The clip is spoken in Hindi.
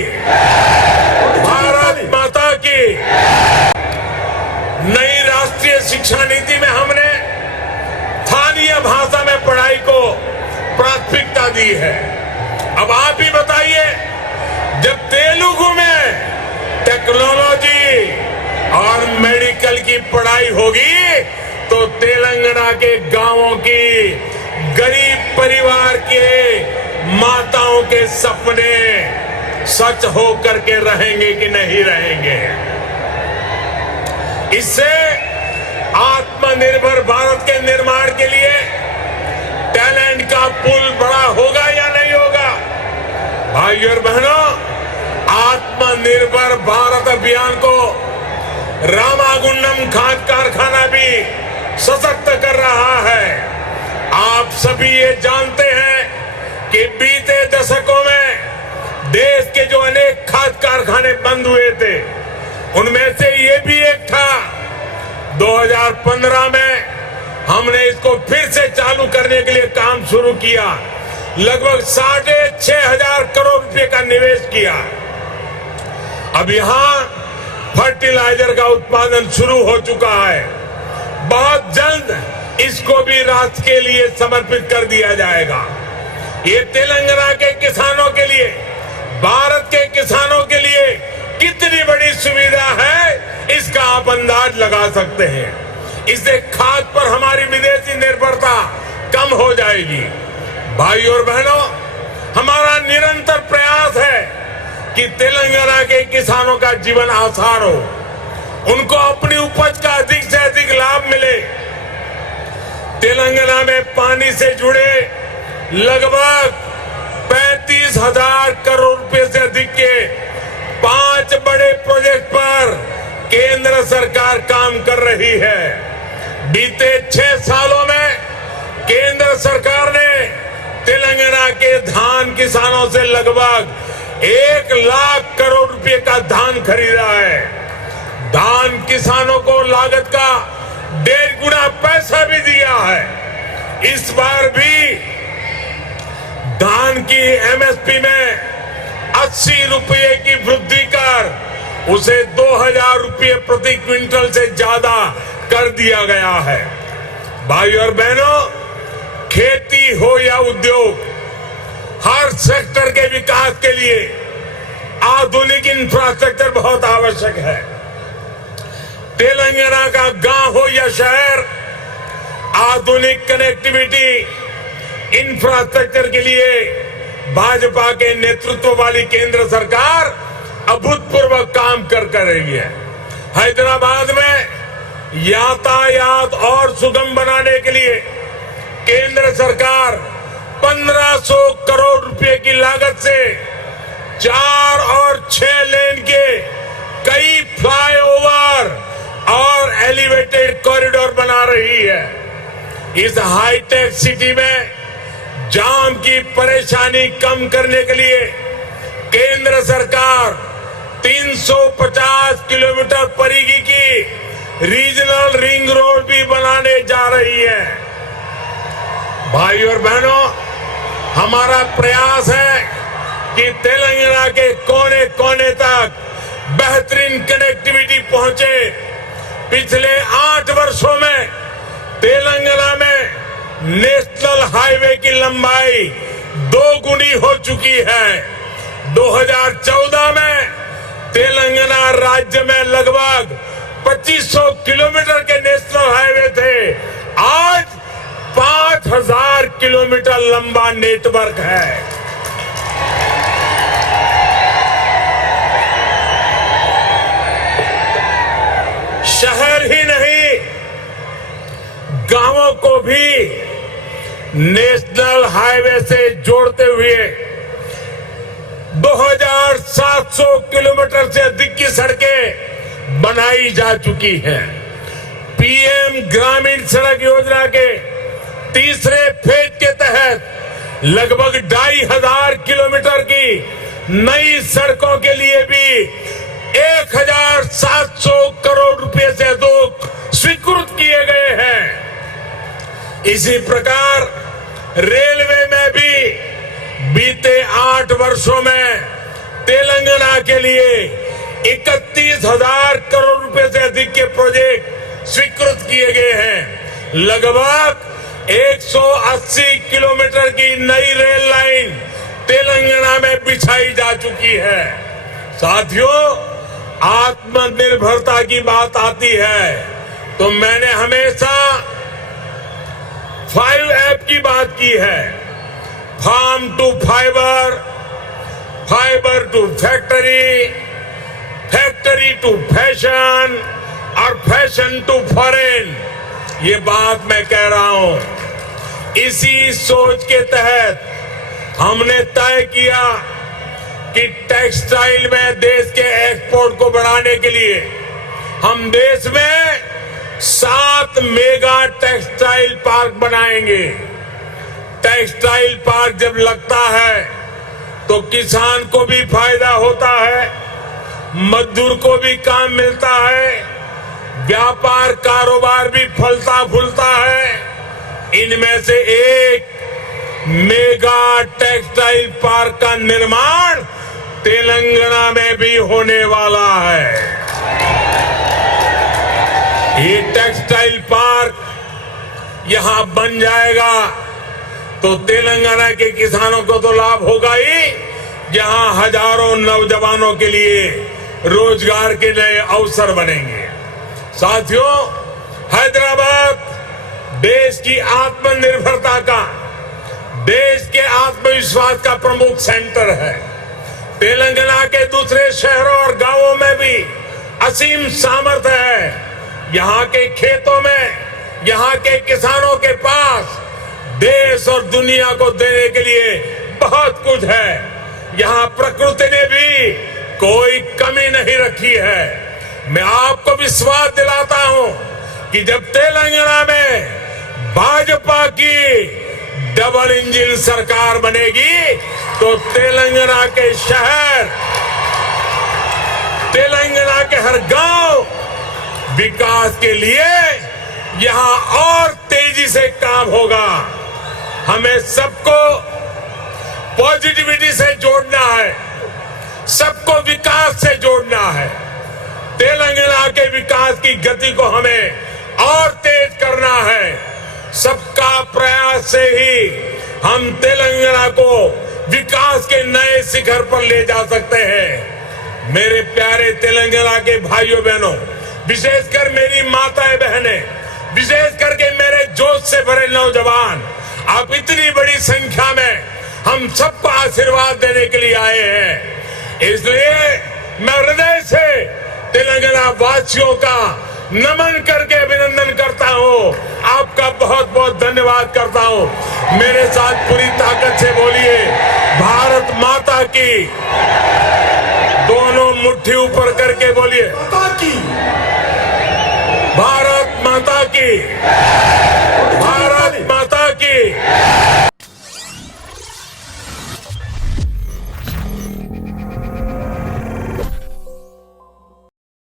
भारत माता की। नई राष्ट्रीय शिक्षा नीति में हमने स्थानीय भाषा में पढ़ाई को प्राथमिकता दी है। अब आप ही बताइए, जब तेलुगु में टेक्नोलॉजी और मेडिकल की पढ़ाई होगी तो तेलंगाना के गांवों की गरीब परिवार के माताओं के सपने सच हो करके रहेंगे कि नहीं रहेंगे। इससे आत्मनिर्भर भारत के निर्माण के लिए टैलेंट का पुल बड़ा होगा या नहीं होगा? भाइयों और बहनों, आत्मनिर्भर भारत अभियान को रामागुंडम खाद कारखाना भी सशक्त कर रहा है। आप सभी ये जानते हैं कि बीते दशकों में देश के जो अनेक खाद कारखाने बंद हुए थे, उनमें से ये भी एक था। 2015 में हमने इसको फिर से चालू करने के लिए काम शुरू किया। लगभग 6,500 करोड़ रुपए का निवेश किया। अब यहां फर्टिलाइजर का उत्पादन शुरू हो चुका है। बहुत जल्द इसको भी राष्ट्र के लिए समर्पित कर दिया जाएगा। ये तेलंगाना के किसानों के लिए, भारत के किसानों के लिए कितनी बड़ी सुविधा है, इसका आप अंदाज लगा सकते हैं। इससे खाद पर हमारी विदेशी निर्भरता कम हो जाएगी। भाइयों और बहनों, हमारा निरंतर प्रयास है कि तेलंगाना के किसानों का जीवन आसान हो, उनको अपनी उपज का अधिक से अधिक लाभ मिले। तेलंगाना में पानी से जुड़े लगभग 35,000 करोड़ रुपए से अधिक के 5 बड़े प्रोजेक्ट पर केंद्र सरकार काम कर रही है। बीते 6 सालों में केंद्र सरकार ने तेलंगाना के धान किसानों से लगभग 1 लाख करोड़ रुपए का धान खरीदा है। धान किसानों को लागत का 1.5 गुना पैसा भी दिया है। इस बार भी धान की एमएसपी में 80 रुपये की वृद्धि कर उसे 2,000 रुपये प्रति क्विंटल से ज्यादा कर दिया गया है। भाइयों और बहनों, खेती हो या उद्योग, हर सेक्टर के विकास के लिए आधुनिक इंफ्रास्ट्रक्चर बहुत आवश्यक है। तेलंगाना का गांव हो या शहर, आधुनिक कनेक्टिविटी इंफ्रास्ट्रक्चर के लिए भाजपा के नेतृत्व वाली केंद्र सरकार अभूतपूर्व काम कर रही है। हैदराबाद में यातायात और सुगम बनाने के लिए केंद्र सरकार 1,500 करोड़ रुपए की लागत से 4 और 6 लेन के कई फ्लाईओवर और एलिवेटेड कॉरिडोर बना रही है। इस हाईटेक सिटी में जाम की परेशानी कम करने के लिए केंद्र सरकार 350 किलोमीटर परिधि की रीजनल रिंग रोड भी बनाने जा रही है। भाइयों और बहनों, हमारा प्रयास है कि तेलंगाना के कोने कोने तक बेहतरीन कनेक्टिविटी पहुंचे। पिछले 8 वर्षों में तेलंगाना में नेशनल हाईवे की लंबाई 2 गुनी हो चुकी है। 2014 में तेलंगाना राज्य में लगभग 2500 किलोमीटर के नेशनल हाईवे थे। आज 5,000 किलोमीटर लंबा नेटवर्क है। शहर ही नहीं, गांवों को भी नेशनल हाईवे से जोड़ते हुए 2,700 किलोमीटर से अधिक की सड़कें बनाई जा चुकी हैं। पीएम ग्रामीण सड़क योजना के तीसरे फेज के तहत लगभग 2,500 किलोमीटर की नई सड़कों के लिए भी 1,700 करोड़ रुपए से अधिक स्वीकृत किए गए हैं। इसी प्रकार रेलवे में भी बीते 8 वर्षों में तेलंगाना के लिए 31,000 करोड़ रुपए से अधिक के प्रोजेक्ट स्वीकृत किए गए हैं। लगभग 180 किलोमीटर की नई रेल लाइन तेलंगाना में बिछाई जा चुकी है। साथियों, आत्मनिर्भरता की बात आती है तो मैंने हमेशा 5 की बात की है। Farm to fibre, fibre to factory, factory to fashion और फैशन टू फॉरेन। ये बात मैं कह रहा हूं। इसी सोच के तहत हमने तय किया कि टेक्सटाइल में देश के एक्सपोर्ट को बढ़ाने के लिए हम देश में 7 मेगा टेक्सटाइल पार्क बनाएंगे। टेक्सटाइल पार्क जब लगता है तो किसान को भी फायदा होता है, मजदूर को भी काम मिलता है, व्यापार कारोबार भी फलता फूलता है। इनमें से एक मेगा टेक्सटाइल पार्क का निर्माण तेलंगाना में भी होने वाला है। ये टेक्सटाइल पार्क यहां बन जाएगा तो तेलंगाना के किसानों को तो लाभ होगा ही, जहां हजारों नौजवानों के लिए रोजगार के नए अवसर बनेंगे। साथियों, हैदराबाद देश की आत्मनिर्भरता का, देश के आत्मविश्वास का प्रमुख सेंटर है। तेलंगाना के दूसरे शहरों और गांवों में भी असीम सामर्थ्य है। यहाँ के खेतों में, यहाँ के किसानों के पास देश और दुनिया को देने के लिए बहुत कुछ है। यहाँ प्रकृति ने भी कोई कमी नहीं रखी है। मैं आपको विश्वास दिलाता हूं कि जब तेलंगाना में भाजपा की डबल इंजन सरकार बनेगी तो तेलंगाना के शहर, तेलंगाना के हर गांव विकास के लिए यहां और तेजी से काम होगा। हमें सबको पॉजिटिविटी से जोड़ना है, सबको विकास से जोड़ना है। तेलंगाना के विकास की गति को हमें और तेज करना है। सबका प्रयास से ही हम तेलंगाना को विकास के नए शिखर पर ले जा सकते हैं। मेरे प्यारे तेलंगाना के भाइयों बहनों, विशेषकर मेरी माताएं बहनें, विशेष करके मेरे जोश से भरे नौजवान, आप इतनी बड़ी संख्या में हम सबको आशीर्वाद देने के लिए आए हैं। इसलिए मैं हृदय से तेलंगाना वासियों का नमन करके अभिनंदन करता हूं। आपका बहुत बहुत धन्यवाद करता हूं। मेरे साथ पूरी ताकत से बोलिए, भारत माता की। दोनों मुट्ठी ऊपर करके बोलिए, भारत माता की।